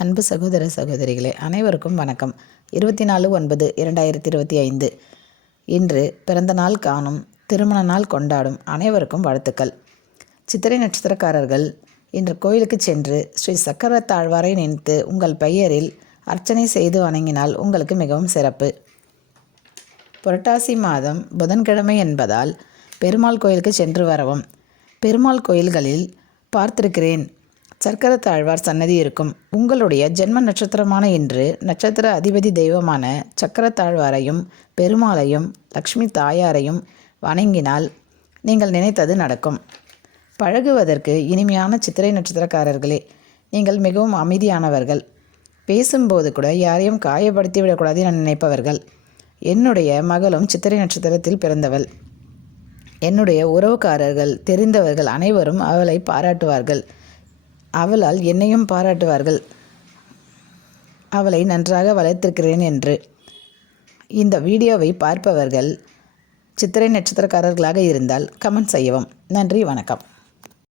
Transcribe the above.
அன்பு சகோதர சகோதரிகளே அனைவருக்கும் வணக்கம். 24/9/2025 இன்று பிறந்த நாள் காணும், திருமண நாள் கொண்டாடும் அனைவருக்கும் வாழ்த்துக்கள். சித்திரை நட்சத்திரக்காரர்கள் இன்று கோயிலுக்கு சென்று ஸ்ரீ சக்கரத்தாழ்வாரை நினைத்து உங்கள் பெயரில் அர்ச்சனை செய்து வணங்கினால் உங்களுக்கு மிகவும் சிறப்பு. புரட்டாசி மாதம் புதன்கிழமை என்பதால் பெருமாள் கோயிலுக்கு சென்று வரவும். பெருமாள் கோயில்களில் பார்த்திருக்கிறேன், சக்கரத்தாழ்வார் சன்னதி இருக்கும். உங்களுடைய ஜென்ம நட்சத்திரமான இன்று நட்சத்திர அதிபதி தெய்வமான சக்கரத்தாழ்வாரையும் பெருமாளையும் லக்ஷ்மி தாயாரையும் வணங்கினால் நீங்கள் நினைத்தது நடக்கும். பழகுவதற்கு இனிமையான சித்திரை நட்சத்திரக்காரர்களே, நீங்கள் மிகவும் அமைதியானவர்கள். பேசும்போது கூட யாரையும் காயப்படுத்தி விடக்கூடாது என நினைப்பவர்கள். என்னுடைய மகளும் சித்திரை நட்சத்திரத்தில் பிறந்தவள். என்னுடைய உறவுக்காரர்கள் தெரிந்தவர்கள் அனைவரும் அவளை பாராட்டுவார்கள். அவளால் என்னையும் பாராட்டுவார்கள், அவளை நன்றாக வளர்த்திருக்கிறேன் என்று. இந்த வீடியோவை பார்ப்பவர்கள் சித்திரை நட்சத்திரக்காரர்களாக இருந்தால் கமெண்ட் செய்யவும். நன்றி, வணக்கம்.